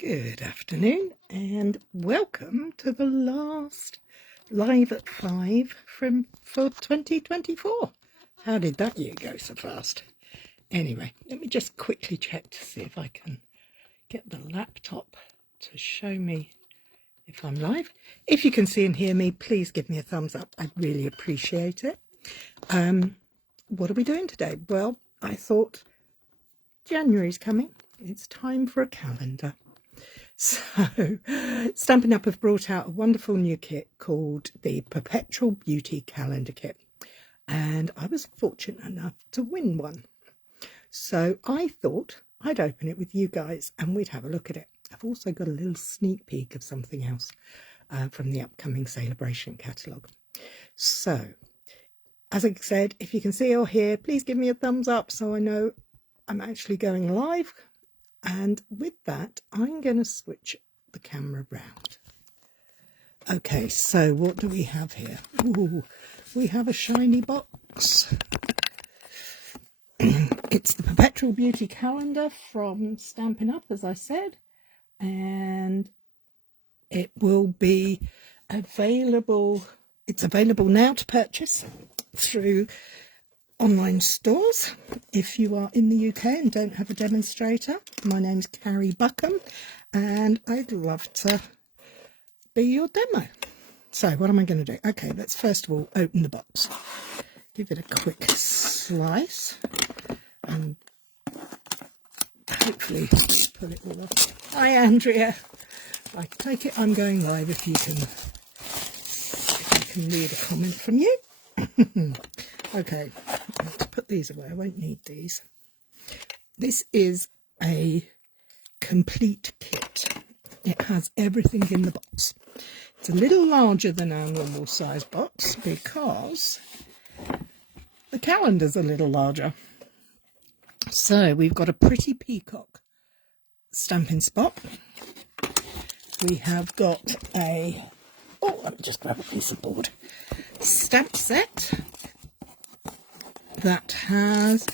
Good afternoon and welcome to the last live at 5 for 2024. How did that year go so fast? Anyway, let me just quickly check to see if I can get the laptop to show me if I'm live. If you can see and hear me, please give me a thumbs up. I'd really appreciate it. What are we doing today? Well, I thought January's coming. It's time for a calendar. So, Stampin' Up! Have brought out a wonderful new kit called the Perpetual Beauty Calendar kit. And I was fortunate enough to win one. So I thought I'd open it with you guys and we'd have a look at it. I've also got a little sneak peek of something else from the upcoming sale-a-bration catalogue. So, as I said, if you can see or hear, please give me a thumbs up so I know I'm actually going live. And with that, I'm going to switch the camera round. Okay, so what do we have here? Ooh, we have a shiny box. It's the Perpetual Beauty Calendar from Stampin' Up!, as I said. And it will be available. It's available now to purchase through online stores. If you are in the UK and don't have a demonstrator, my name's Cary and I'd love to be your demo. So what am I going to do? Okay, let's first of all open the box, give it a quick slice and hopefully pull it all off. Hi Andrea, I take it I'm going live if you can read a comment from you. Okay, let's put these away. I won't need these. This is a complete kit. It has everything in the box. It's a little larger than our normal size box because the calendar's a little larger. So we've got a pretty peacock stamping spot. We have got a, let me just grab a piece of board, stamp set that has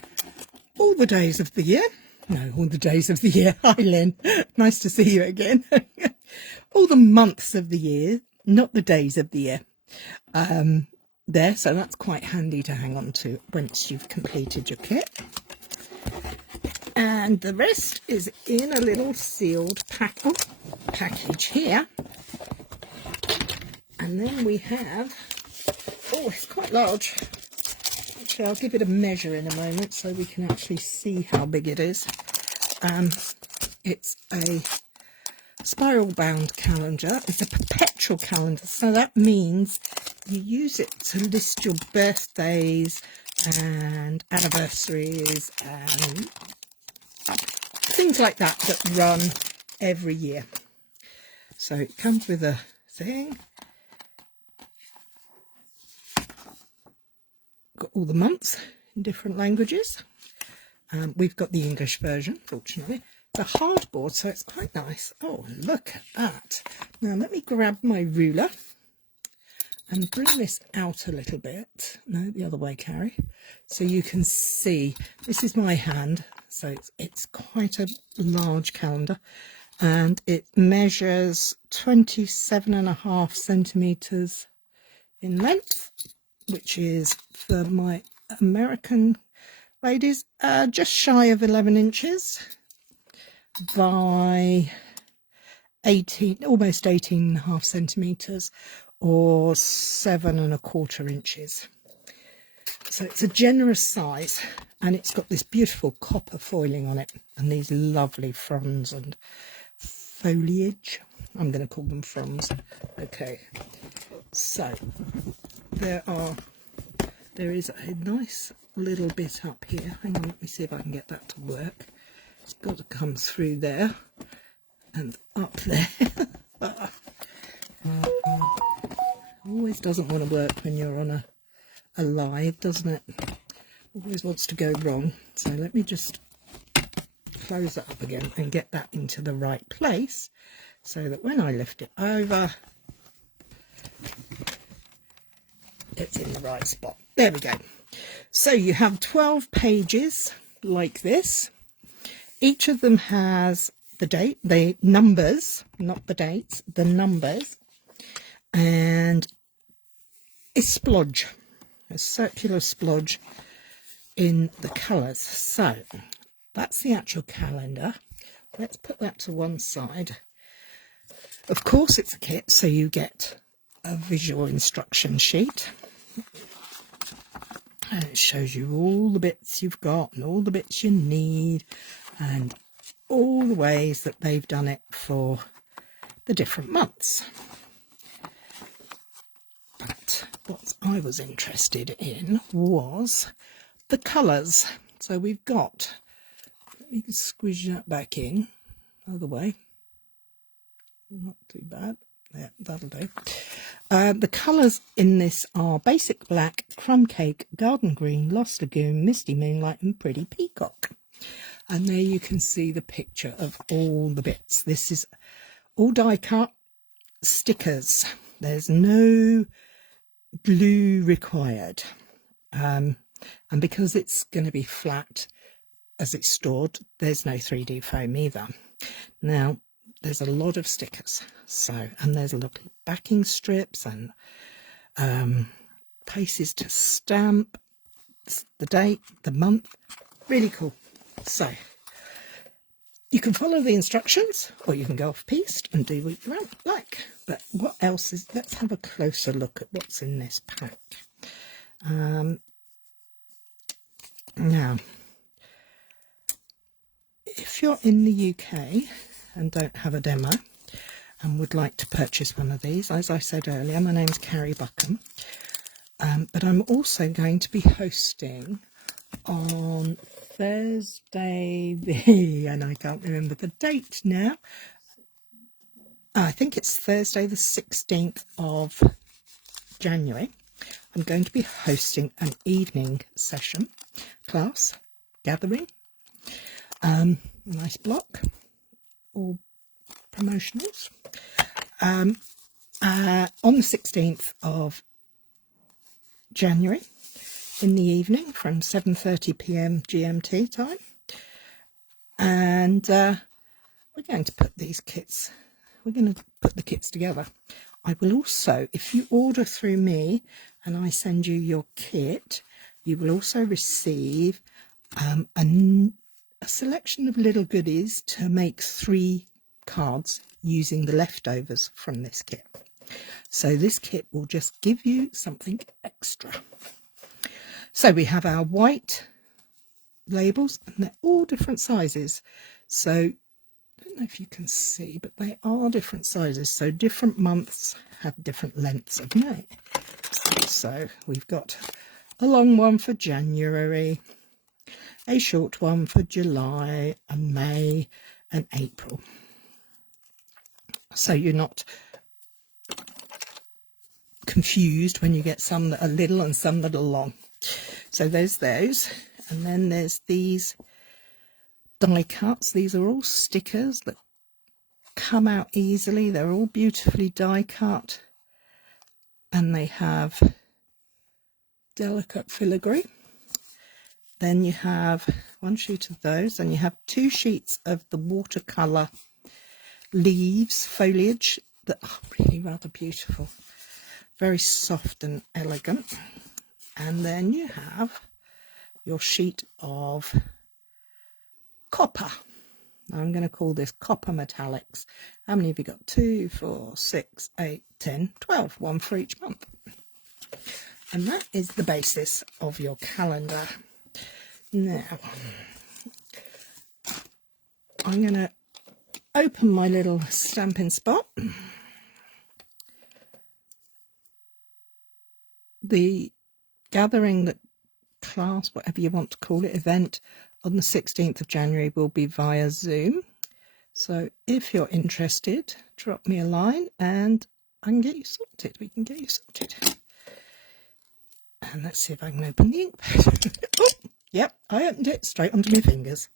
all the days of the year. No, all the days of the year. Hi Lynn, nice to see you again. All the months of the year, not the days of the year. There, so that's quite handy to hang on to once you've completed your kit. And the rest is in a little sealed package here. And then we have, it's quite large. I'll give it a measure in a moment so we can actually see how big it is. It's a spiral bound calendar. It's a perpetual calendar, so that means you use it to list your birthdays and anniversaries and things like that that run every year. So it comes with a thing. Got all the months in different languages. We've got the English version, fortunately. It's a hardboard, so it's quite nice. Oh, look at that. Now let me grab my ruler and bring this out a little bit. No, the other way, Cary. So you can see, this is my hand. So it's quite a large calendar. And it measures 27.5 centimetres in length, which is, for my American ladies, just shy of 11 inches by 18, almost 18.5 centimetres, or 7.25 inches. So it's a generous size, and it's got this beautiful copper foiling on it and these lovely fronds and foliage. I'm going to call them fronds. Okay, so there is a nice little bit up here. Hang on, let me see if I can get that to work. It's got to come through there and up there. Always doesn't want to work when you're on a live, doesn't it? Always wants to go wrong. So let me just close that up again and get that into the right place so that when I lift it over, it's in the right spot. There we go. So you have 12 pages like this. Each of them has the date, the numbers, not the dates, the numbers, and a splodge, a circular splodge in the colours. So that's the actual calendar. Let's put that to one side. Of course it's a kit, so you get a visual instruction sheet. And it shows you all the bits you've got and all the bits you need and all the ways that they've done it for the different months. But what I was interested in was the colours. So we've got, let me squeeze that back in, other way, not too bad. Yeah, that'll do. The colours in this are Basic Black, Crumb Cake, Garden Green, Lost Lagoon, Misty Moonlight and Pretty Peacock. And there you can see the picture of all the bits. This is all die cut stickers. There's no glue required. And because it's going to be flat as it's stored, there's no 3D foam either. Now, there's a lot of stickers, and there's little backing strips and places to stamp the date, the month. Really cool. So you can follow the instructions, or you can go off piste and do what you like. But what else is? Let's have a closer look at what's in this pack. Now, if you're in the UK and don't have a demo and would like to purchase one of these, as I said earlier, my name's Cary Buckham, but I'm also going to be hosting on Thursday and I can't remember the date now. I think it's Thursday the 16th of January. I'm going to be hosting an evening session, class, gathering, nice block, all promotionals, on the 16th of January in the evening from 7:30 p.m. GMT time. And we're going to put these kits, we're going to put the kits together. I will also, if you order through me and I send you your kit, you will also receive a selection of little goodies to make 3 cards using the leftovers from this kit. So this kit will just give you something extra. So we have our white labels and they're all different sizes. So I don't know if you can see, but they are different sizes. So different months have different lengths of nail. So we've got a long one for January, a short one for July and May and April. So you're not confused when you get some that are little and some that are long. So there's those. And then there's these die cuts. These are all stickers that come out easily. They're all beautifully die cut. And they have delicate filigree. Then you have 1 sheet of those, and you have 2 sheets of the watercolour leaves, foliage, that are really rather beautiful. Very soft and elegant. And then you have your sheet of copper. I'm going to call this copper metallics. How many have you got? 2, 4, 6, 8, 10, 12. One for each month. And that is the basis of your calendar. Now, I'm going to open my little stamping spot. The gathering, the class, whatever you want to call it, event on the 16th of January will be via Zoom. So if you're interested, drop me a line and I can get you sorted. We can get you sorted. And let's see if I can open the ink pad. Oh, yep, I opened it straight onto my fingers.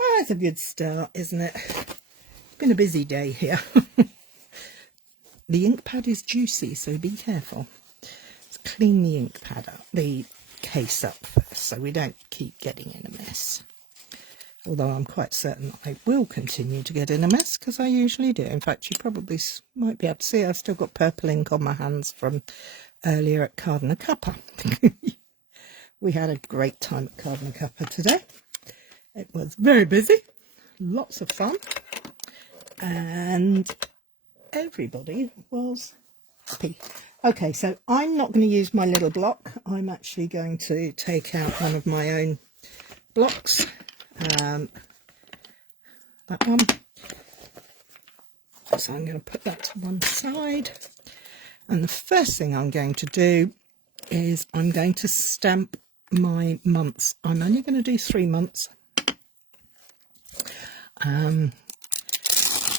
Oh, that's a good start, isn't it? It's been a busy day here. The ink pad is juicy, so be careful. Let's clean the ink pad up, the case up first, so we don't keep getting in a mess. although I'm quite certain I will continue to get in a mess, because I usually do. In fact, you probably might be able to see I've still got purple ink on my hands from earlier at Cardinal Cuppa. We had a great time at Cardinal Cuppa today. It was very busy, lots of fun, and everybody was happy. Okay, so I'm not going to use my little block. I'm actually going to take out one of my own blocks. That one. So I'm going to put that to one side. And the first thing I'm going to do is I'm going to stamp my months. I'm only going to do 3 months.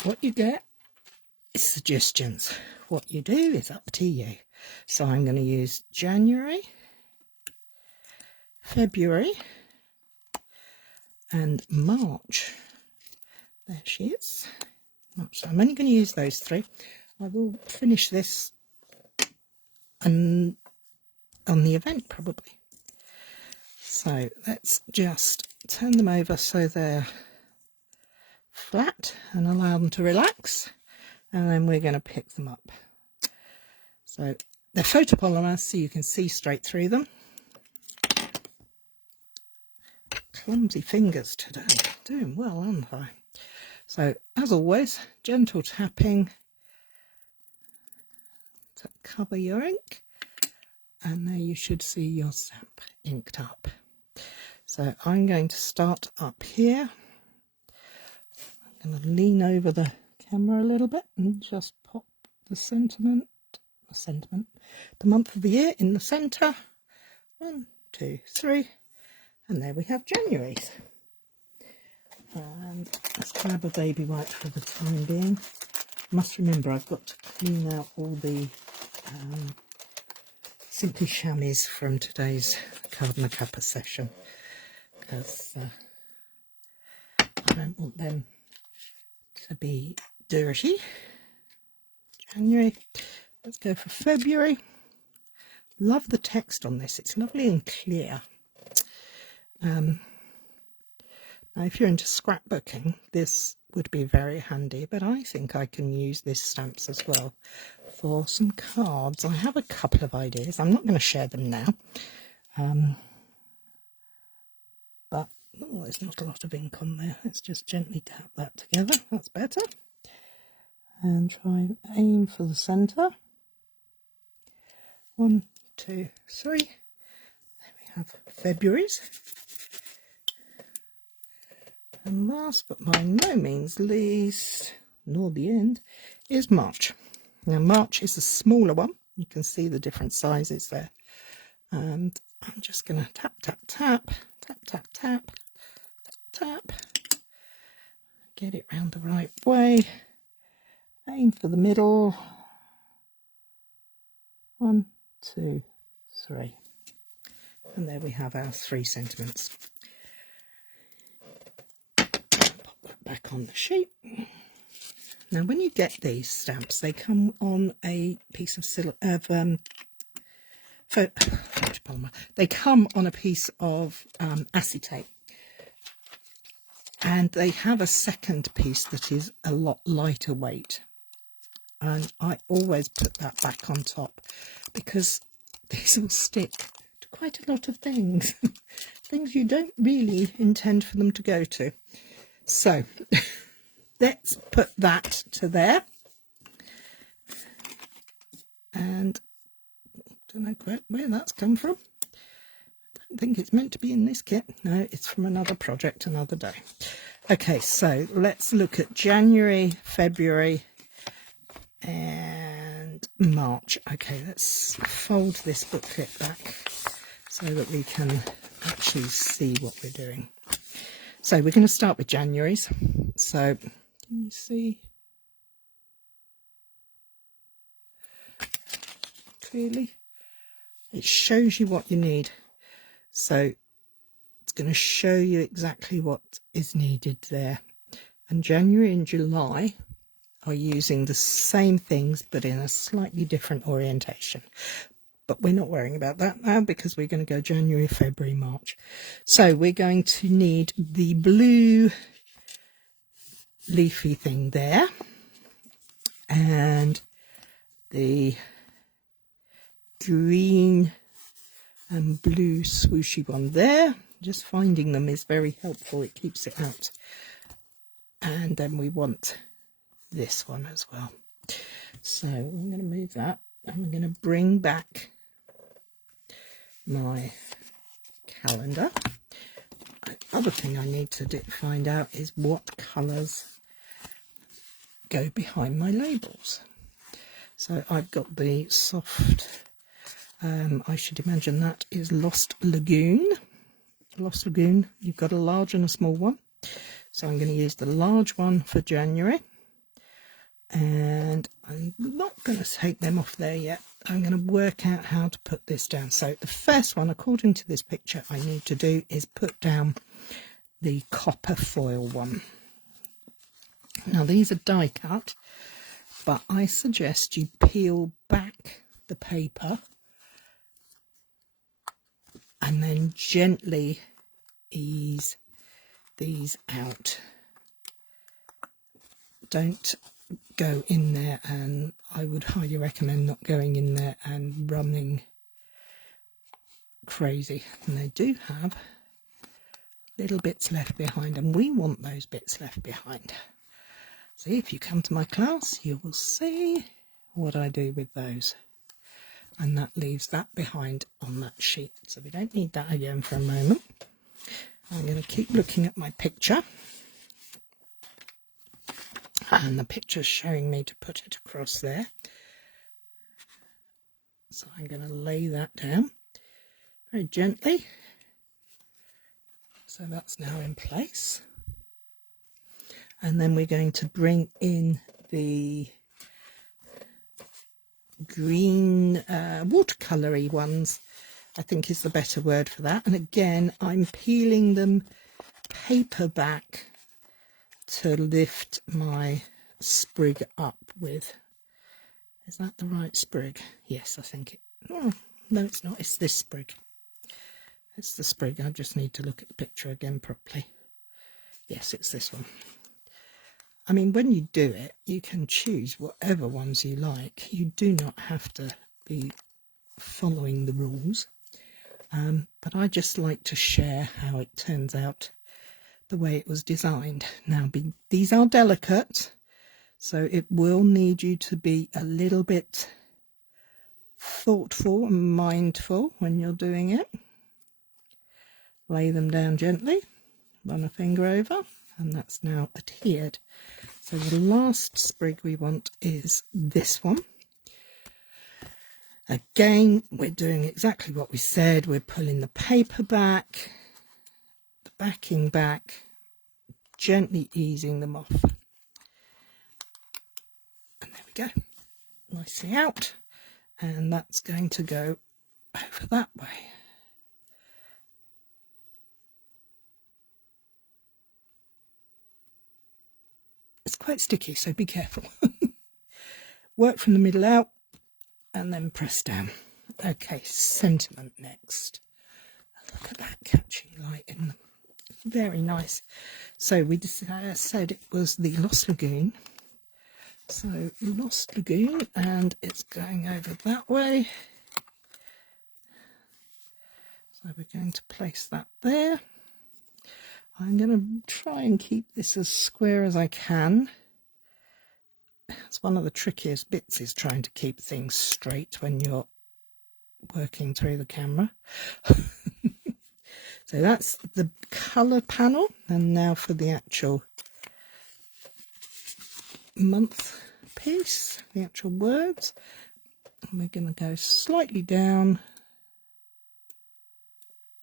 What you get is suggestions. What you do is up to you. So I'm going to use January, February and March. There she is. So I'm only going to use those 3. I will finish this on the event probably. So let's just turn them over so they're flat and allow them to relax, and then we're going to pick them up. So they're photopolymer, so you can see straight through them. Clumsy fingers today, doing well, aren't I? So as always, gentle tapping to cover your ink, and there you should see your stamp inked up. So I'm going to start up here. I'm going to lean over the camera a little bit and just pop the month of the year in the centre. 1, 2, 3, and there we have January's. And let's grab a baby wipe for the time being. Must remember I've got to clean out all the Simply Chamois from today's Cardinal Cuppa session, because I don't want them to be dirty. January. Let's go for February. Love the text on this. It's lovely and clear. Now if you're into scrapbooking, this would be very handy, but I think I can use these stamps as well for some cards. I have a couple of ideas. I'm not going to share them now. But oh, there's not a lot of ink on there. Let's just gently tap that together. That's better. And try and aim for the centre. 1, 2, 3. There we have February's. And last but by no means least, nor the end, is March. Now March is a smaller one. You can see the different sizes there. And I'm just going to tap, tap, tap, tap, tap, tap, tap, tap. Get it round the right way. Aim for the middle. 1, 2, 3. And there we have our 3 sentiments. Back on the sheet. Now when you get these stamps, they come on a piece of photopolymer. They come on a piece of acetate, and they have a second piece that is a lot lighter weight, and I always put that back on top because these will stick to quite a lot of things. Things you don't really intend for them to go to. So let's put that to there, and I don't know quite where that's come from. I don't think it's meant to be in this kit. No, it's from another project, another day. Okay, so let's look at January, February and March. Okay, let's fold this booklet back so that we can actually see what we're doing. So we're going to start with January's. So can you see clearly? It shows you what you need. So it's going to show you exactly what is needed there. And January and July are using the same things but in a slightly different orientation. but we're not worrying about that now because we're going to go January, February, March. So we're going to need the blue leafy thing there and the green and blue swooshy one there. Just finding them is very helpful, it keeps it out. And then we want this one as well. So I'm going to move that. I'm going to bring back my calendar. Another thing I need to find out is what colours go behind my labels. So I've got the soft, I should imagine that is Lost Lagoon. Lost Lagoon, you've got a large and a small one. So I'm going to use the large one for January. And I'm not going to take them off there yet. I'm going to work out how to put this down. So the first one, according to this picture, I need to do is put down the copper foil one. Now these are die cut, but I suggest you peel back the paper and then gently ease these out. Don't go in there, and I would highly recommend not going in there and running crazy. And they do have little bits left behind, and we want those bits left behind. So if you come to my class, you will see what I do with those. And that leaves that behind on that sheet. So we don't need that again for a moment. I'm going to keep looking at my picture. And the picture's showing me to put it across there. So I'm going to lay that down very gently. So that's now in place. And then we're going to bring in the green watercolour-y ones, I think is the better word for that. And again, I'm peeling them paper back to lift my sprig up with. Is that the right sprig? Yes, I think it. Oh, no, it's not. It's this sprig. It's the sprig. I just need to look at the picture again properly. Yes, it's this one. I mean, when you do it, you can choose whatever ones you like. You do not have to be following the rules. But I just like to share how it turns out the way it was designed. Now, these are delicate, so it will need you to be a little bit thoughtful and mindful when you're doing it. Lay them down gently, run a finger over, and that's now adhered. So the last sprig we want is this one. Again, we're doing exactly what we said. We're pulling the paper back, the backing back, gently easing them off. And there we go, nicely out. And that's going to go over that way. It's quite sticky, so be careful. Work from the middle out and then press down. Okay, sentiment next. Look at that catchy light in them. Very nice. So we just said it was the Lost Lagoon. So Lost Lagoon, and it's going over that way. So we're going to place that there. I'm going to try and keep this as square as I can. It's one of the trickiest bits, is trying to keep things straight when you're working through the camera. So that's the colour panel, and now for the actual month piece, the actual words. And we're going to go slightly down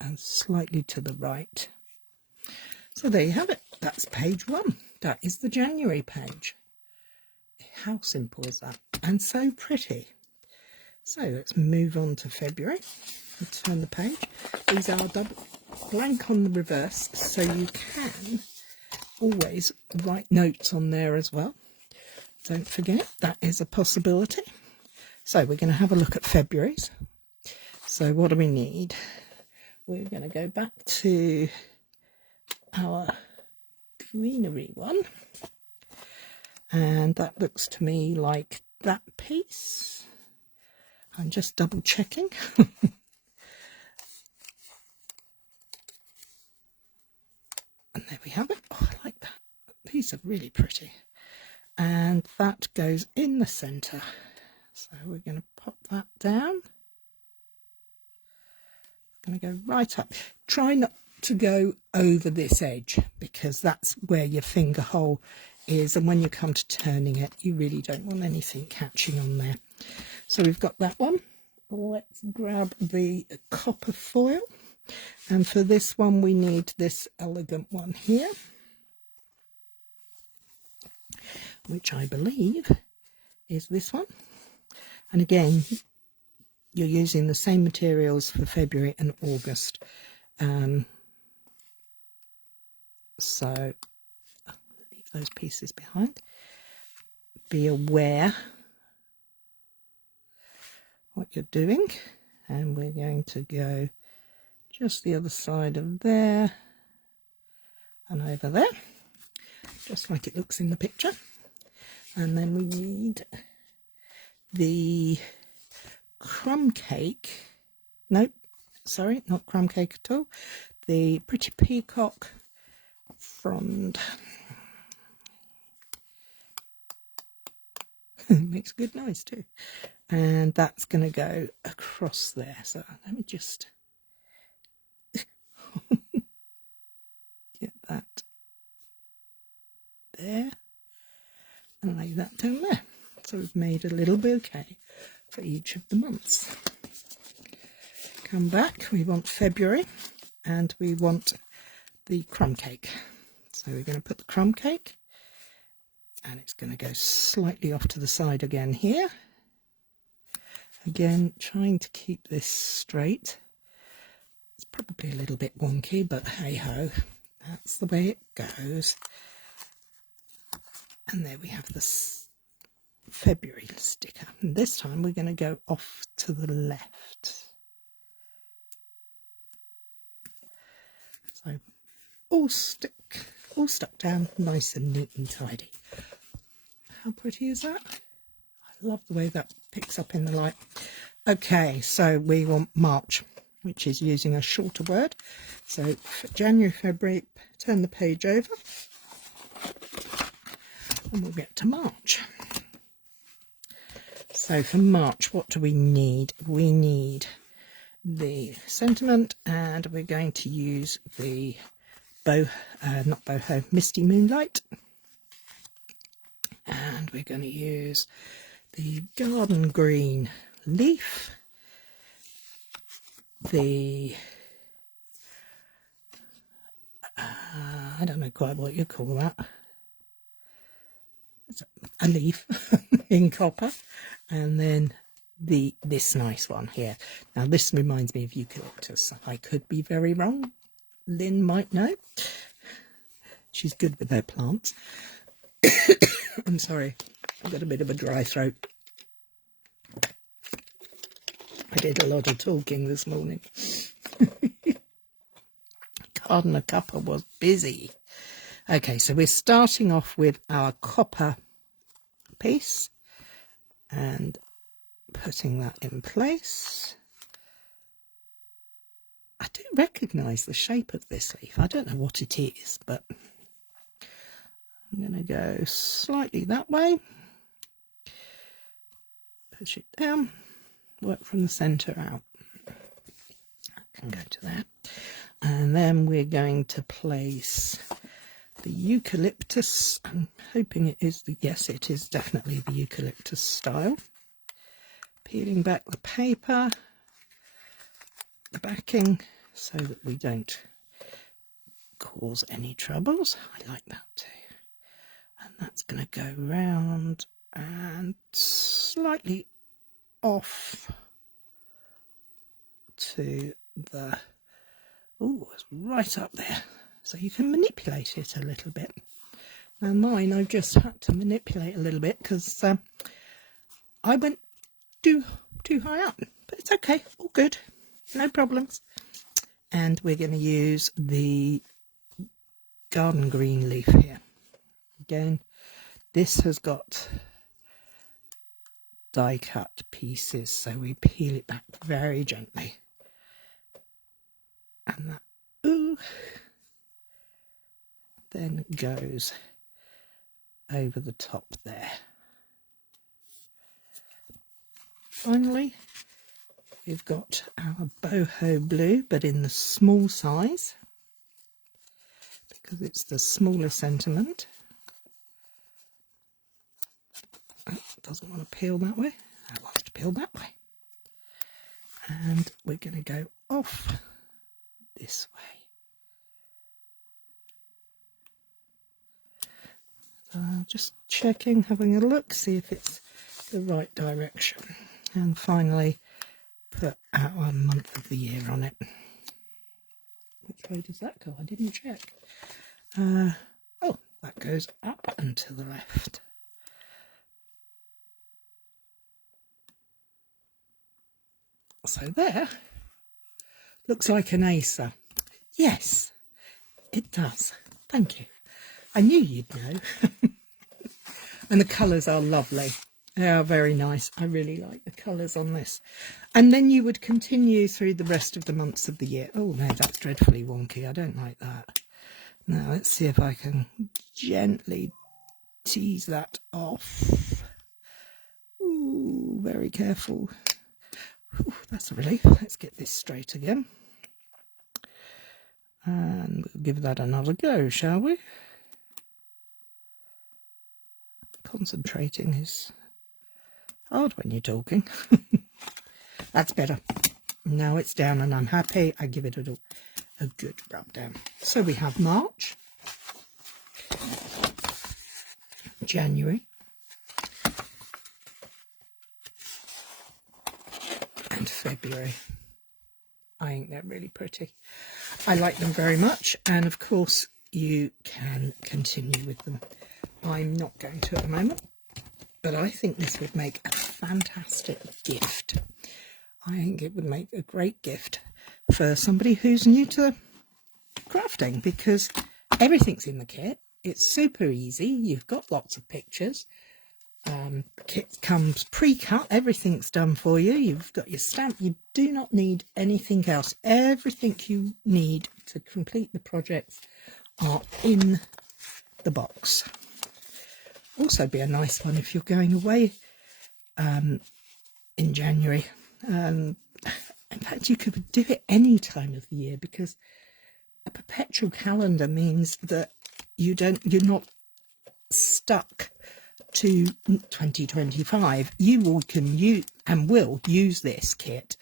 and slightly to the right. So there you have it. That's page 1. That is the January page. How simple is that? And so pretty. So let's move on to February. Let's turn the page. These are double blank on the reverse, so you can always write notes on there as well. Don't forget, that is a possibility. So we're going to have a look at February's. So what do we need? We're going to go back to our greenery one, and that looks to me like that piece. I'm just double checking. And there we have it. Oh, I like that. These are really pretty. And that goes in the centre. So we're going to pop that down. Going to go right up. Try not to go over this edge, because that's where your finger hole is, and when you come to turning it, you really don't want anything catching on there. So we've got that one. Let's grab the copper foil, and for this one we need this elegant one here, which I believe is this one. And again, you're using the same materials for February and August. So leave those pieces behind. Be aware what you're doing, and we're going to go just the other side of there and over there, just like it looks in the picture. And then we need the crumb cake. Nope, sorry, not crumb cake at all. The Pretty Peacock frond. Makes a good noise too. And that's going to go across there. So let me just get that there and lay that down there. So we've made a little bouquet for each of the months. Come back, we want February, and we want the crumb cake. So we're going to put the crumb cake, and it's going to go slightly off to the side again here. Again, trying to keep this straight. It's probably a little bit wonky, but hey ho, that's the way it goes. And there we have this February sticker. And this time we're going to go off to the left. So all stuck down nice and neat and tidy. How pretty is that? I love the way that picks up in the light. Okay, so we want March, which is using a shorter word. So for January, February, turn the page over and we'll get to March. So for March, what do we need? We need the sentiment, and we're going to use the not boho, Misty Moonlight. And we're going to use the garden green leaf, the I don't know quite what you call that, it's a leaf in copper, and then this nice one here. Now this reminds me of eucalyptus. I could be very wrong. Lynn might know. She's good with her plants. I'm sorry, I've got a bit of a dry throat. I did a lot of talking this morning. Gardener Cuppa was busy. Okay, so we're starting off with our copper piece and putting that in place. I do recognise the shape of this leaf. I don't know what it is, but I'm going to go slightly that way, push it down, work from the centre out. I can go to there. And then we're going to place the eucalyptus. I'm hoping it is yes, it is definitely the eucalyptus style. Peeling back the paper, the backing, so that we don't cause any troubles. I like that too. And that's going to go round and slightly off to the, oh, it's right up there. So you can manipulate it a little bit. Now mine, I've just had to manipulate a little bit because I went too high up, but it's okay, all good. no problems. And we're going to use the garden green leaf here. Again, this has got die cut pieces, so we peel it back very gently. And that then goes over the top there. Finally, we've got our boho blue, but in the small size, because it's the smaller sentiment. Oh, doesn't want to peel that way. It wants to peel that way. And we're going to go off this way. So just checking, having a look, see if it's the right direction. And finally, put our month of the year on it. Which way does that go? I didn't check. Oh, that goes up and to the left. So there, looks like an acer. Yes, it does. Thank you. I knew you'd know. And the colours are lovely. They are very nice. I really like the colours on this. And then you would continue through the rest of the months of the year. Oh no, that's dreadfully wonky. I don't like that. Now let's see if I can gently tease that off. Ooh, very careful. Ooh, that's a relief. Let's get this straight again. And we'll give that another go, shall we? Concentrating is hard when you're talking. That's better. Now it's down and I'm happy. I give it a good rub down. So we have March, January, and February. I think they're really pretty. I like them very much, and of course you can continue with them. I'm not going to at the moment, but I think this would make a fantastic gift. I think it would make a great gift for somebody who's new to crafting, because everything's in the kit. It's super easy. You've got lots of pictures. The kit comes pre-cut. Everything's done for you. You've got your stamp. You do not need anything else. Everything you need to complete the projects are in the box. Also be a nice one if you're going away in January. In fact, you could do it any time of the year, because a perpetual calendar means that you're not stuck to 2025. You can use and will use this kit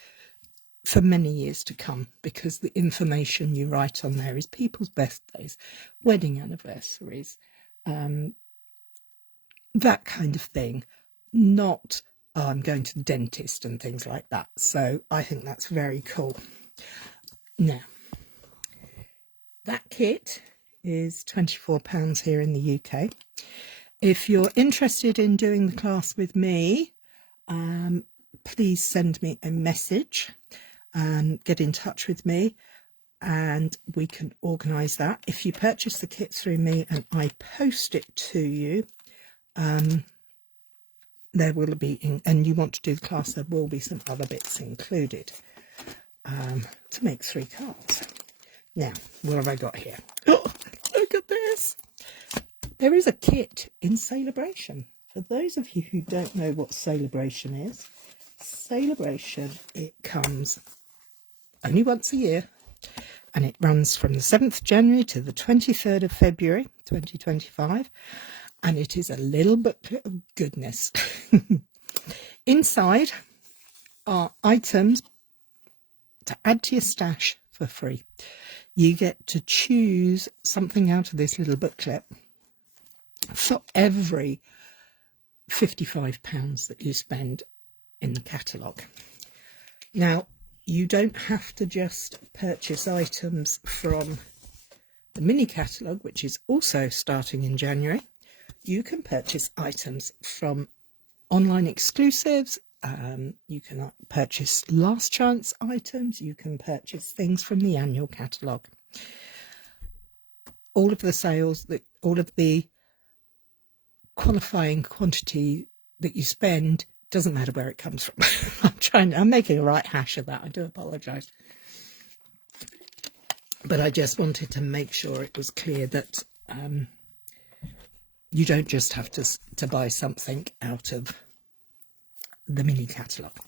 for many years to come, because the information you write on there is people's birthdays, wedding anniversaries, that kind of thing, not I'm going to the dentist and things like that. So I think that's very cool. Now, that kit is £24 here in the UK. If you're interested in doing the class with me, please send me a message and get in touch with me, and we can organise that. If you purchase the kit through me and I post it to you, there will be, and you want to do the class, there will be some other bits included to make 3 cards. Now, what have I got here? Oh, look at this! There is a kit in sale-a-bration. For those of you who don't know what sale-a-bration is, sale-a-bration, it comes only once a year, and it runs from the 7th January to the 23rd of February 2025. And it is a little booklet of goodness. Inside are items to add to your stash for free. You get to choose something out of this little booklet for every £55 that you spend in the catalogue. Now, you don't have to just purchase items from the mini catalogue, which is also starting in January. You can purchase items from online exclusives You can purchase last chance items. You can purchase things from the annual catalogue. All of the sales, all of the qualifying quantity that you spend, doesn't matter where it comes from. I'm making a right hash of that. I do apologise. But I just wanted to make sure it was clear that you don't just have to buy something out of the mini catalogue.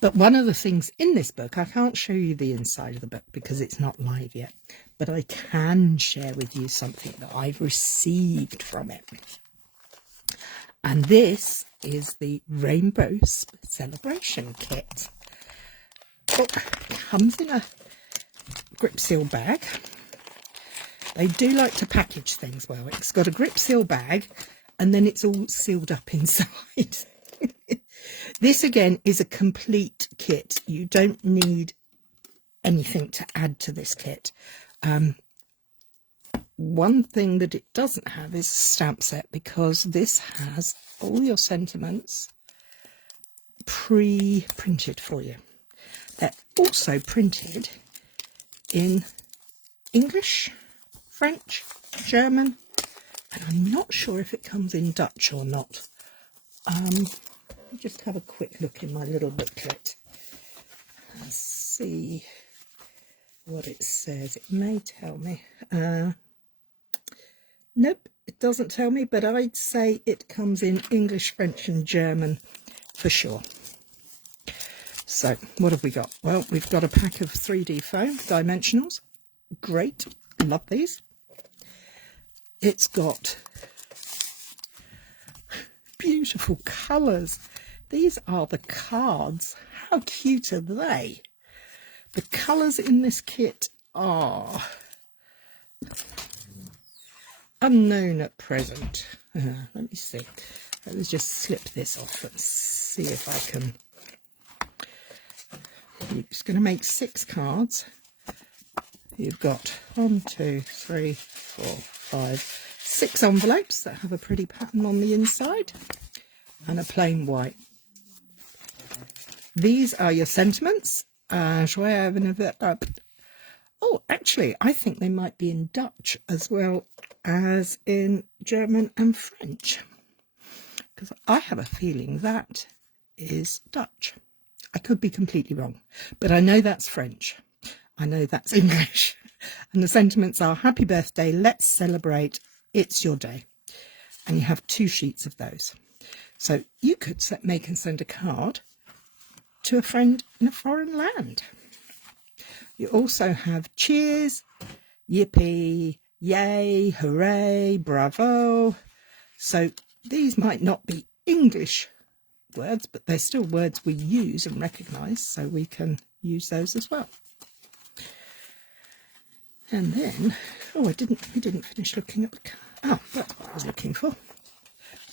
But one of the things in this book, I can't show you the inside of the book because it's not live yet, but I can share with you something that I've received from it. And this is the Rainbow Celebration Kit. It comes in a grip seal bag. They do like to package things well. It's got a grip seal bag and then it's all sealed up inside. This again is a complete kit. You don't need anything to add to this kit. One thing that it doesn't have is a stamp set, because this has all your sentiments pre-printed for you. They're also printed in English, French, German, and I'm not sure if it comes in Dutch or not. Let me just have a quick look in my little booklet and see what it says. It may tell me. Nope, it doesn't tell me, but I'd say it comes in English, French and German for sure. So what have we got? Well, we've got a pack of 3D foam dimensionals. Great, love these. It's got beautiful colours. These are the cards. How cute are they? The colours in this kit are unknown at present. Let me see. Let's just slip this off and see if I can. It's going to make 6 cards. You've got 1, 2, 3, 4, 5, 6 envelopes that have a pretty pattern on the inside and a plain white. These are your sentiments. Oh, actually, I think they might be in Dutch as well as in German and French, because I have a feeling that is Dutch. I could be completely wrong, but I know that's French. I know that's English. And the sentiments are: happy birthday, let's celebrate, it's your day. And you have 2 sheets of those. So you could make and send a card to a friend in a foreign land. You also have cheers, yippee, yay, hooray, bravo. So these might not be English words, but they're still words we use and recognise, so we can use those as well. And then, oh, we didn't finish looking at the card. Oh, that's what I was looking for.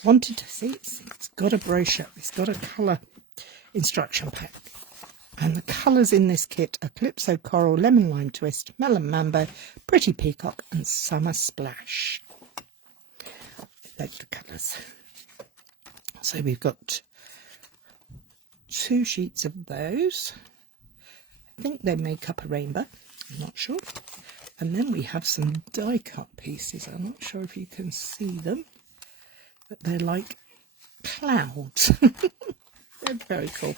Wanted to see it's got a brochure, it's got a colour instruction pack. And the colours in this kit are Calypso Coral, Lemon Lime Twist, Melon Mambo, Pretty Peacock and Summer Splash. Like the colours. So we've got 2 sheets of those. I think they make up a rainbow, I'm not sure. And then we have some die cut pieces. I'm not sure if you can see them, but they're like clouds. They're very cool.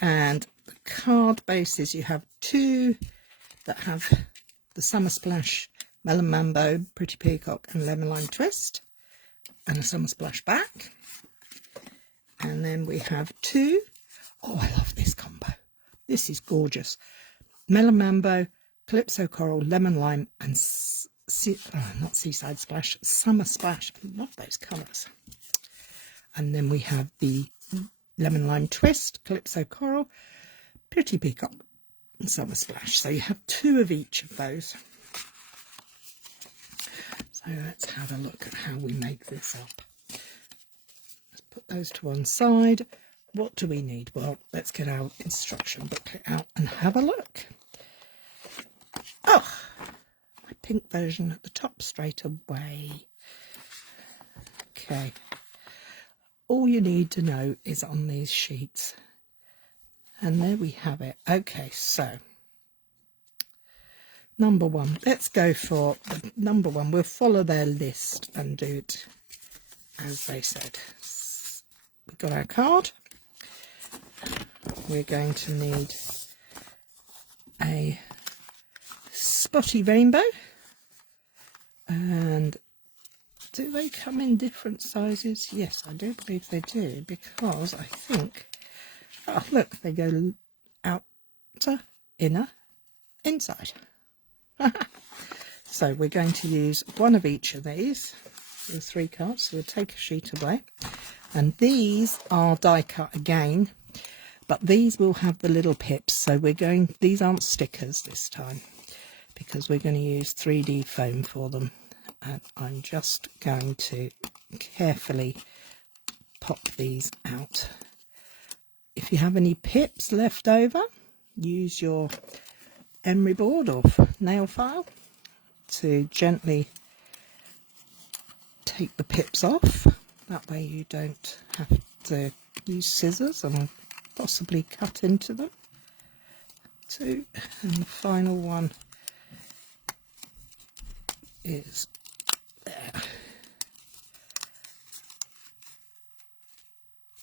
And the card bases, you have 2 that have the Summer Splash, Melon Mambo, Pretty Peacock and Lemon Lime Twist, and a Summer Splash back. And then we have 2, oh, I love this combo. This is gorgeous. Melon Mambo, Calypso Coral, Lemon Lime and not Seaside Splash, Summer Splash. I love those colours. And then we have the Lemon Lime Twist, Calypso Coral, Pretty Peacock and Summer Splash. So you have 2 of each of those. So let's have a look at how we make this up. Let's put those to one side. What do we need? Well, let's get our instruction booklet out and have a look. Oh, my pink version at the top straight away. Okay. all you need to know is on these sheets. And there we have it. Okay, so number one, let's go for the number one. We'll follow their list and do it as they said. We've got our card. We're going to need a spotty rainbow. And do they come in different sizes? Yes, I do believe they do, because I think, oh look, they go outer, inner, inside. So we're going to use one of each of these, the 3 cards. So we'll take a sheet away, and these are die cut again, but these will have the little pips. So these aren't stickers this time, because we're going to use 3D foam for them. And I'm just going to carefully pop these out. If you have any pips left over, use your emery board or nail file to gently take the pips off. That way you don't have to use scissors and possibly cut into them too. And the final one is there.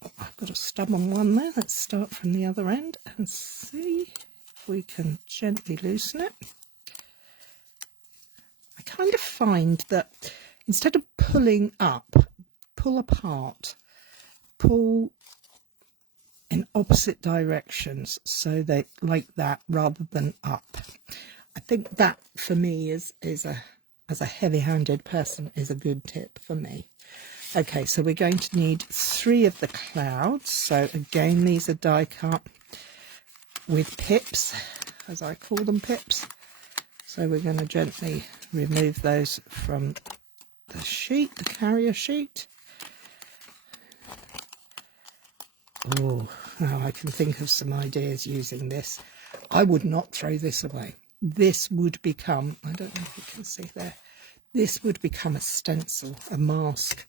Oh, I've got a stubborn one there. Let's start from the other end and see if we can gently loosen it. I kind of find that instead of pulling up, pull apart, pull in opposite directions, so they like that rather than up. I think that for me is as a heavy-handed person is a good tip for me. Okay, so we're going to need 3 of the clouds. So again, these are die cut with pips, as I call them, pips. So we're going to gently remove those from the sheet, the carrier sheet. Oh, now I can think of some ideas using this. I would not throw this away. This would become, I don't know if you can see there, this would become a stencil, a mask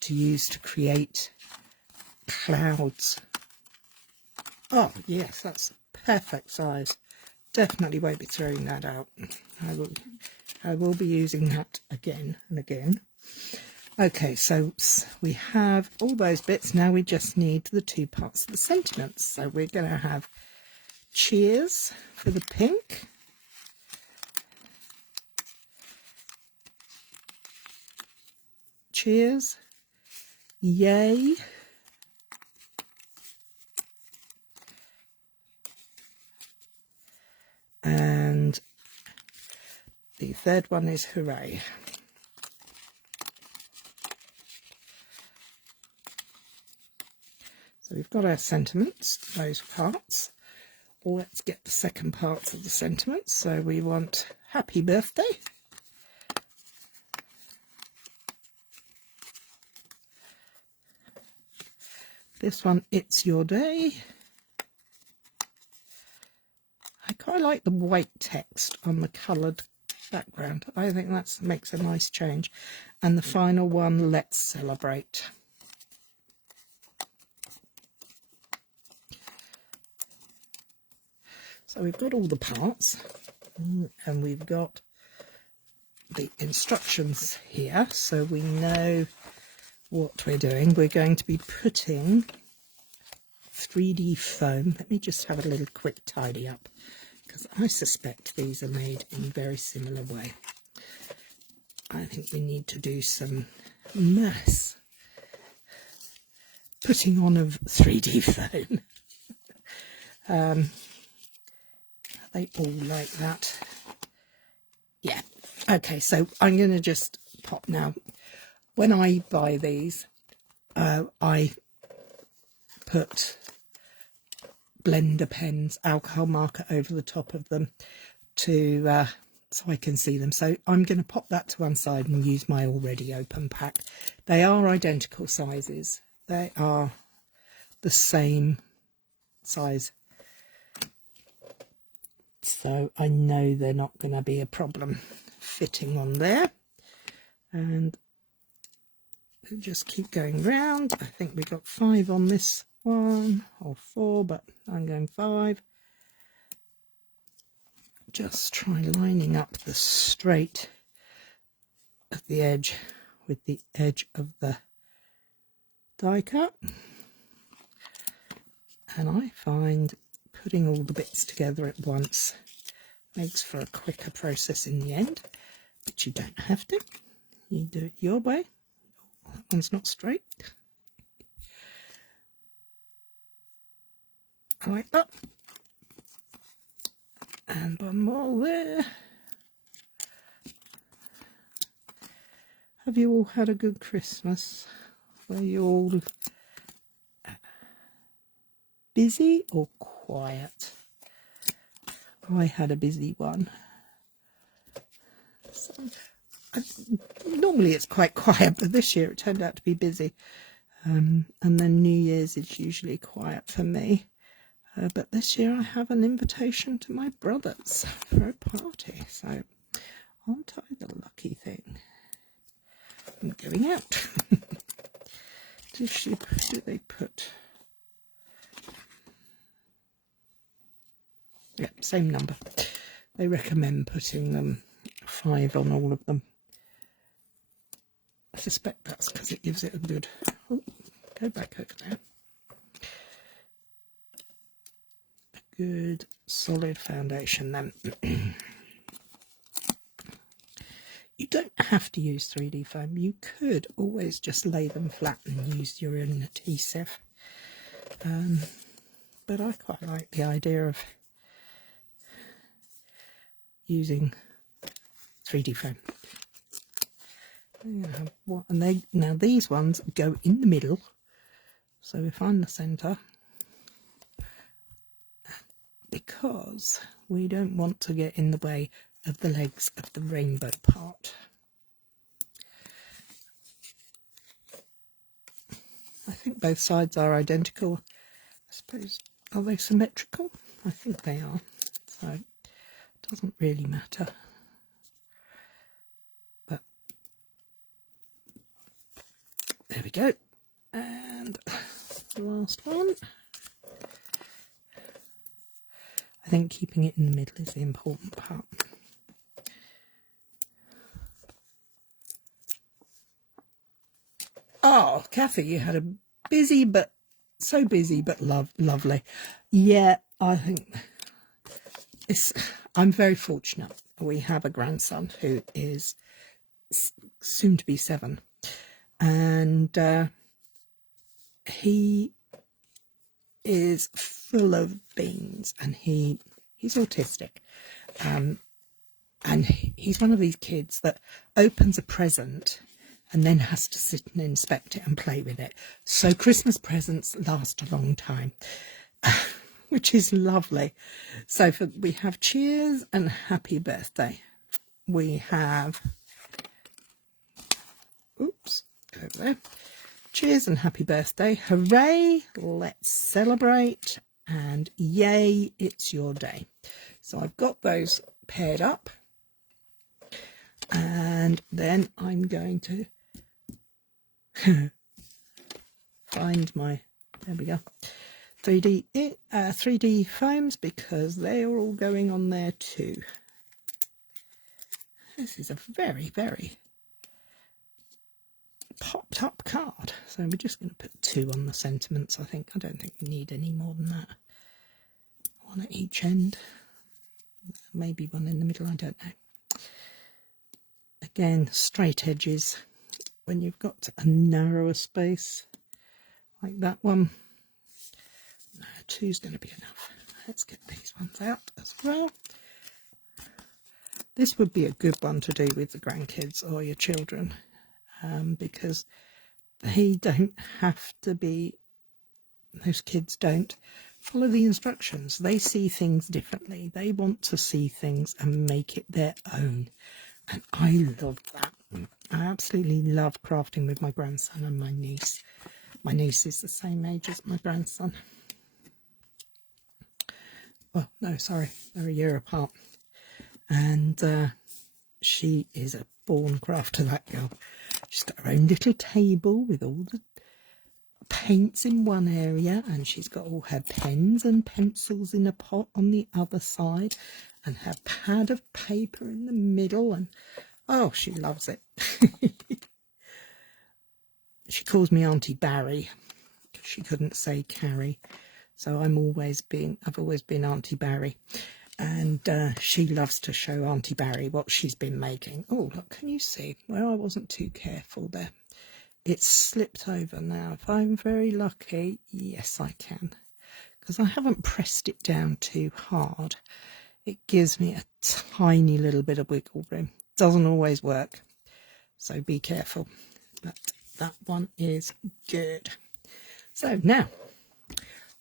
to use to create clouds. Oh yes, that's perfect size. Definitely won't be throwing that out. I will be using that again and again. Okay, so we have all those bits. Now we just need the 2 parts of the sentiments. So we're going to have cheers for the pink. Cheers. Yay. And the third one is hooray. So we've got our sentiments, those parts. Let's get the second parts of the sentiments. So we want happy birthday. This one, it's your day. I quite like the white text on the coloured background. I think that makes a nice change. And the final one, let's celebrate. So we've got all the parts, and we've got the instructions here, so we know what we're doing. We're going to be putting 3D foam. Let me just have a little quick tidy up, because I suspect these are made in a very similar way. I think we need to do some mass putting on of 3D foam. Are they all like that? Yeah. Okay, so I'm going to just pop now. When I buy these, I put blender pens, alcohol marker over the top of them to so I can see them. So I'm going to pop that to one side and use my already open pack. They are identical sizes. They are the same size. So I know they're not going to be a problem fitting on there. And just keep going round. I think we got 5 on this one, or 4, but I'm going 5. Just try lining up the straight of the edge with the edge of the die cut. And I find putting all the bits together at once makes for a quicker process in the end, but you don't have to. You do it your way. Oh, that one's not straight. Like that. And one more there. Have you all had a good Christmas? Were you all busy or quiet? I had a busy one. So, normally it's quite quiet, but this year it turned out to be busy. And then New Year's is usually quiet for me. But this year I have an invitation to my brothers for a party. So aren't I the lucky thing? I'm going out. Do they put... Yeah, same number. They recommend putting 5 on all of them. I suspect that's because it gives it a good... Oh, go back over there. A good solid foundation then. You don't have to use 3D foam. You could always just lay them flat and use your own adhesive. But I quite like the idea of using 3D foam. And now these ones go in the middle. So if I'm the centre, because we don't want to get in the way of the legs of the rainbow part. I think both sides are identical. I suppose, are they symmetrical? I think they are. So it doesn't really matter. But there we go. And the last one. I think keeping it in the middle is the important part. Oh, Kathy, you had a busy, but so busy, but lovely. Yeah, I think I'm very fortunate. We have a grandson who is soon to be 7, and he is full of beans, and he's autistic, and he's one of these kids that opens a present and then has to sit and inspect it and play with it. So Christmas presents last a long time, which is lovely. So we have cheers and happy birthday. We have, oops, over there. Cheers and happy birthday. Hooray, let's celebrate. And yay, it's your day. So I've got those paired up. And then I'm going to find my, there we go, 3D foams, because they are all going on there too. This is a very, very popped up card. So we're just going to put 2 on the sentiments, I think. I don't think we need any more than that. 1 at each end. Maybe 1 in the middle, I don't know. Again, straight edges. When you've got a narrower space like that one, no, 2's going to be enough. Let's get these ones out as well. This would be a good one to do with the grandkids or your children, because they don't have to be, those kids don't follow the instructions. They see things differently. They want to see things and make it their own. And I love that. I absolutely love crafting with my grandson and my niece. My niece is the same age as my grandson. Oh, no, sorry. They're a year apart. And she is a born crafter, that girl. She's got her own little table with all the paints in one area, and she's got all her pens and pencils in a pot on the other side, and her pad of paper in the middle, and oh, she loves it. She calls me Auntie Barry because she couldn't say Cary, so I've always been Auntie Barry. And she loves to show Auntie Barry what she's been making. Oh, look, can you see where I wasn't too careful there? It's slipped over now. If I'm very lucky, yes, I can. Because I haven't pressed it down too hard. It gives me a tiny little bit of wiggle room. Doesn't always work, so be careful. But that one is good. So now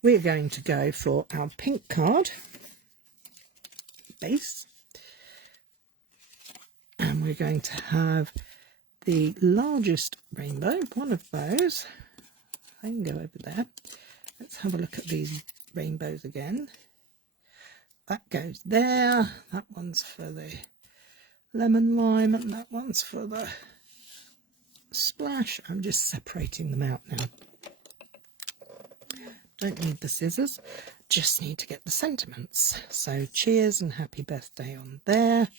we're going to go for our pink card base, and we're going to have the largest rainbow, one of those. I can go over there. Let's have a look at these rainbows again. That goes there. That one's for the lemon lime, and that one's for the splash. I'm just separating them out now. Don't need the scissors, just need to get the sentiments. So cheers and happy birthday on there.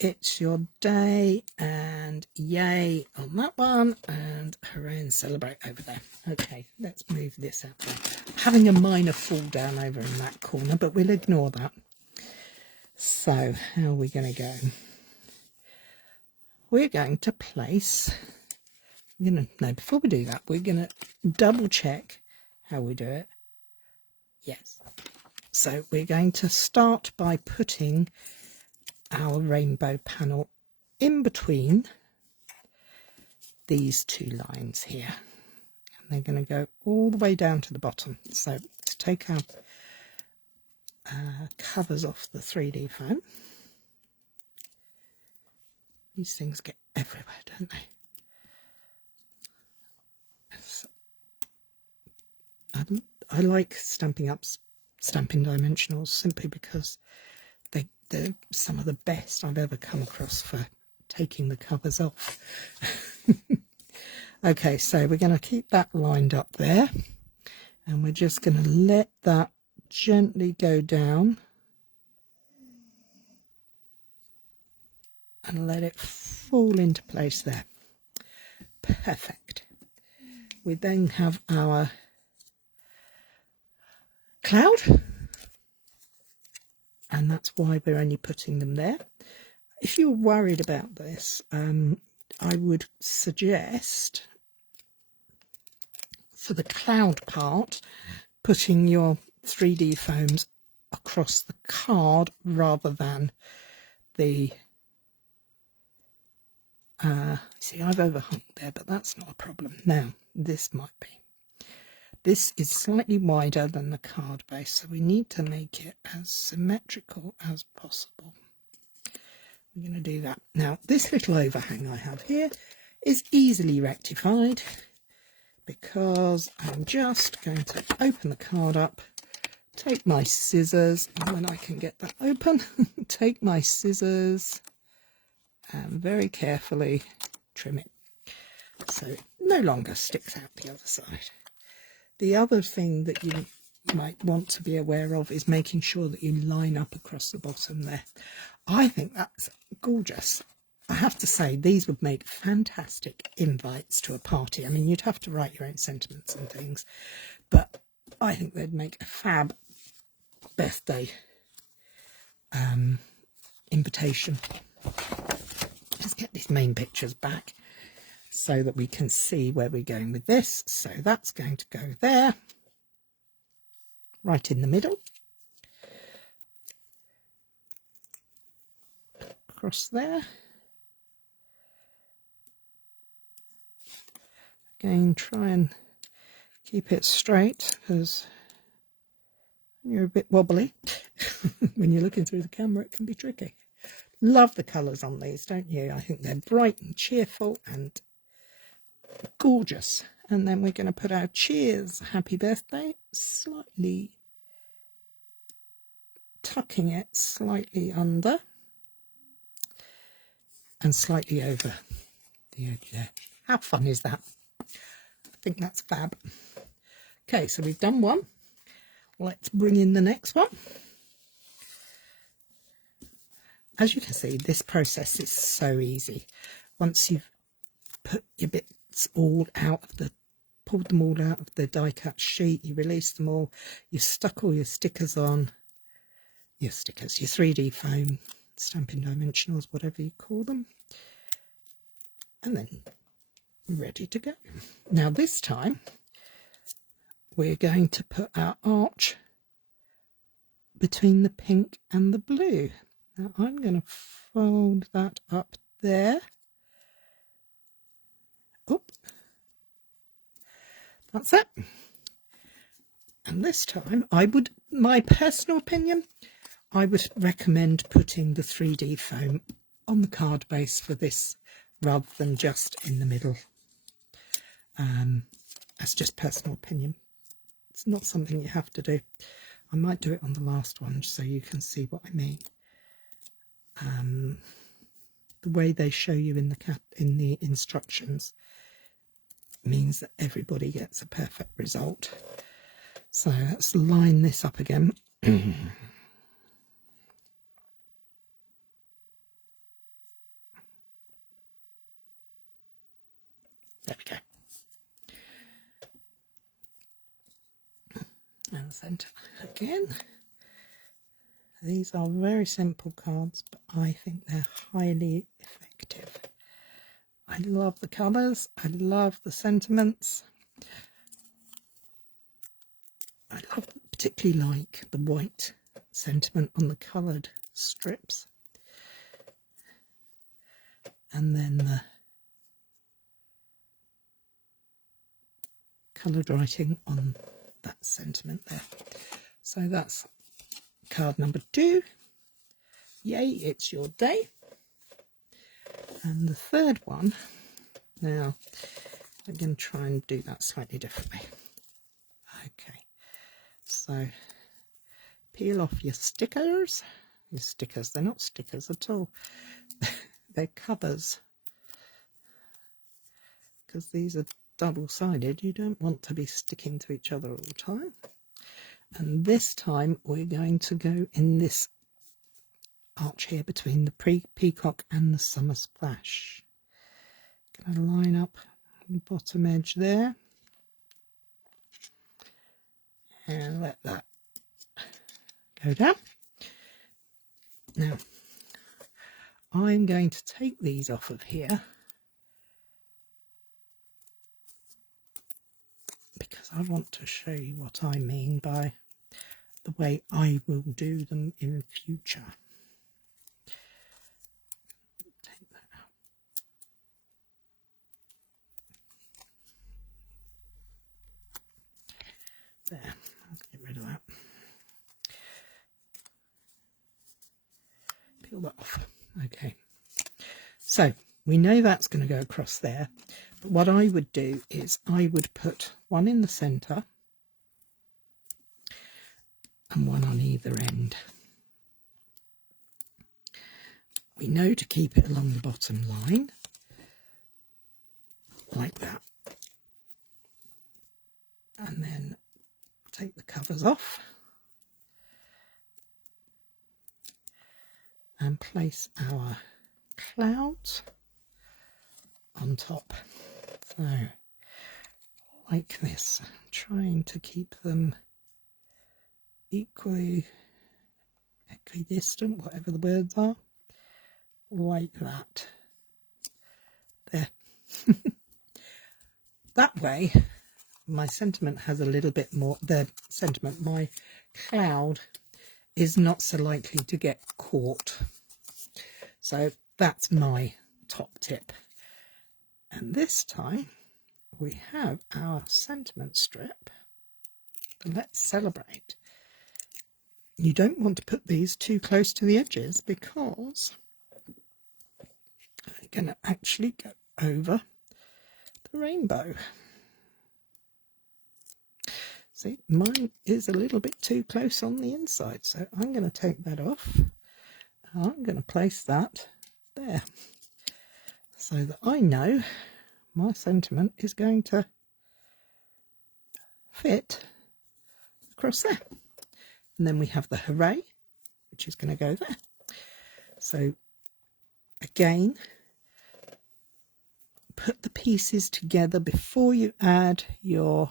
It's your day, and yay on that one, and hooray and celebrate over there. Okay, let's move this out there. Having a minor fall down over in that corner, but we'll ignore that. So how are we going to go? We're going to place, before we do that, we're going to double check how we do it. Yes. So we're going to start by putting our rainbow panel in between these two lines here. And they're going to go all the way down to the bottom. So let's take our covers off the 3D foam. These things get everywhere, don't they? So, I like stamping dimensionals simply because they're some of the best I've ever come across for taking the covers off. Okay, so we're going to keep that lined up there, and we're just going to let that gently go down and let it fall into place there. Perfect. We then have our cloud, and that's why we're only putting them there. If you're worried about this, I would suggest for the cloud part putting your 3D foams across the card rather than the see, I've overhung there, but that's not a problem. Now this might be. This is slightly wider than the card base, so we need to make it as symmetrical as possible. We're going to do that. Now, this little overhang I have here is easily rectified because I'm just going to open the card up, take my scissors, and when I can get that open, take my scissors and very carefully trim it so it no longer sticks out the other side. The other thing that you might want to be aware of is making sure that you line up across the bottom there. I think that's gorgeous. I have to say, these would make fantastic invites to a party. I mean, you'd have to write your own sentiments and things, but I think they'd make a fab birthday invitation. Let's get these main pictures back so that we can see where we're going with this. So that's going to go there, right in the middle, across there. Again, try and keep it straight because you're a bit wobbly. When you're looking through the camera, it can be tricky. Love the colours on these, don't you? I think they're bright and cheerful and gorgeous. And then we're going to put our cheers, happy birthday, slightly tucking it slightly under and slightly over the edge there. How fun is that? I think that's fab. Okay, so we've done one. Let's bring in the next one. As you can see, this process is so easy. Once you've put your bits all out of the, pulled them all out of the die cut sheet, you release them all, you've stuck all your stickers on, your 3D foam, stamping dimensionals, whatever you call them, and then ready to go. Now this time we're going to put our arch between the pink and the blue. Now I'm going to fold that up there. Oop. That's it. And this time my personal opinion, I would recommend putting the 3D foam on the card base for this rather than just in the middle. That's just personal opinion. It's not something you have to do. I might do it on the last one so you can see what I mean. The way they show you in the instructions means that everybody gets a perfect result. So let's line this up again. There we go. And centre again. These are very simple cards, but I think they're highly effective. I love the colours, I love the sentiments. I particularly like the white sentiment on the coloured strips. And then the coloured writing on that sentiment there. So that's card number 2. Yay, it's your day. And the third one, now I'm going to try and do that slightly differently. Okay, so peel off your stickers. Your stickers, they're not stickers at all. They're covers. Because these are double-sided, you don't want to be sticking to each other all the time. And this time we're going to go in this arch here between the peacock and the summer splash. Going to line up the bottom edge there and let that go down. Now I'm going to take these off of here because I want to show you what I mean by the way I will do them in future. Take that out. There, I'll get rid of that. Peel that off. Okay, so we know that's going to go across there, but what I would do is I would put one in the centre and one on either end. We know to keep it along the bottom line, like that. And then take the covers off and place our clouds on top. So, like this, trying to keep them equidistant, whatever the words are, like that. There. That way my sentiment has a little bit more, my cloud is not so likely to get caught. So that's my top tip. And this time we have our sentiment strip, the Let's Celebrate. You don't want to put these too close to the edges because they're going to actually go over the rainbow. See, mine is a little bit too close on the inside, so I'm going to take that off. I'm going to place that there. so that I know my sentiment is going to fit across there. And then we have the hooray, which is going to go there. So again, put the pieces together before you add your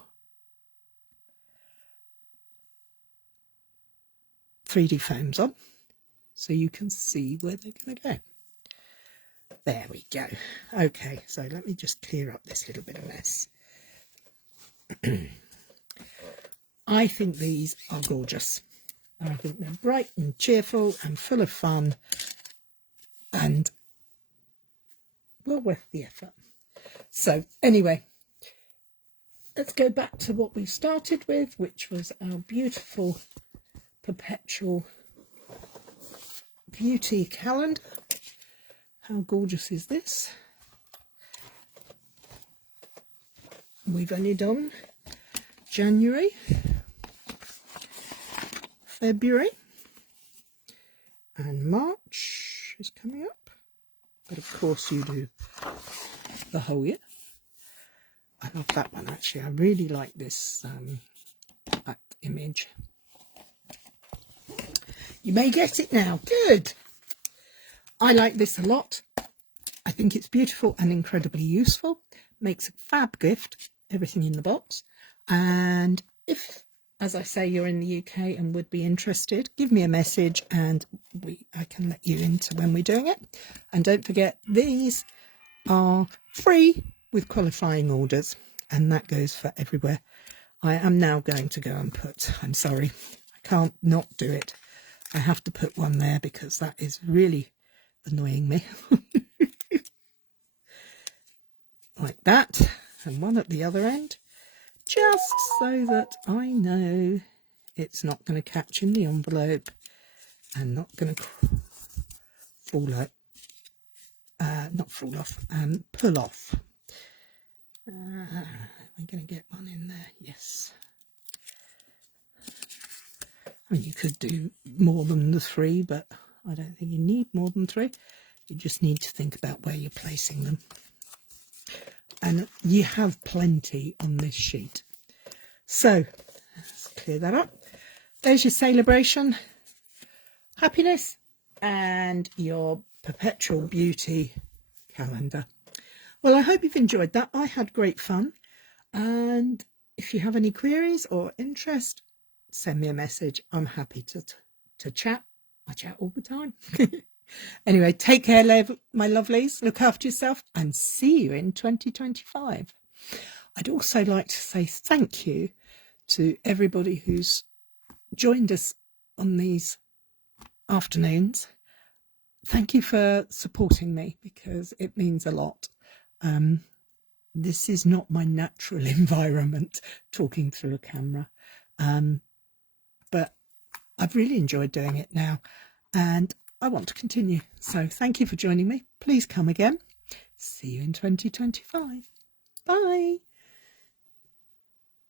3D foams on, so you can see where they're going to go. There we go. Okay, so let me just clear up this little bit of mess. I think these are gorgeous. I think they're bright and cheerful and full of fun and well worth the effort. So anyway, let's go back to what we started with, which was our beautiful Perpetual Beauty Calendar. How gorgeous is this? We've only done January, February, and March is coming up. But of course you do the whole year. I love that one actually. I really like this that image. You may get it now. Good. I like this a lot. I think it's beautiful and incredibly useful. Makes a fab gift. Everything in the box. And if, as I say, you're in the UK and would be interested, give me a message and I can let you into when we're doing it. And don't forget, these are free with qualifying orders, and that goes for everywhere. I am now going to go and put, I'm sorry, I can't not do it. I have to put one there because that is really annoying me. Like that, and one at the other end, just so that I know it's not going to catch in the envelope and not going to fall out, not fall off, pull off. We're going to get one in there, yes. I mean, you could do more than the 3, but I don't think you need more than 3. You just need to think about where you're placing them. And you have plenty on this sheet. So, let's clear that up. There's your sale-a-bration, happiness, and your Perpetual Beauty Calendar. Well, I hope you've enjoyed that. I had great fun. And if you have any queries or interest, send me a message. I'm happy to chat. I chat all the time. Anyway, take care, my lovelies. Look after yourself and see you in 2025. I'd also like to say thank you to everybody who's joined us on these afternoons. Thank you for supporting me because it means a lot. This is not my natural environment, talking through a camera. But I've really enjoyed doing it now and I want to continue. So thank you for joining me. Please come again. See you in 2025. Bye.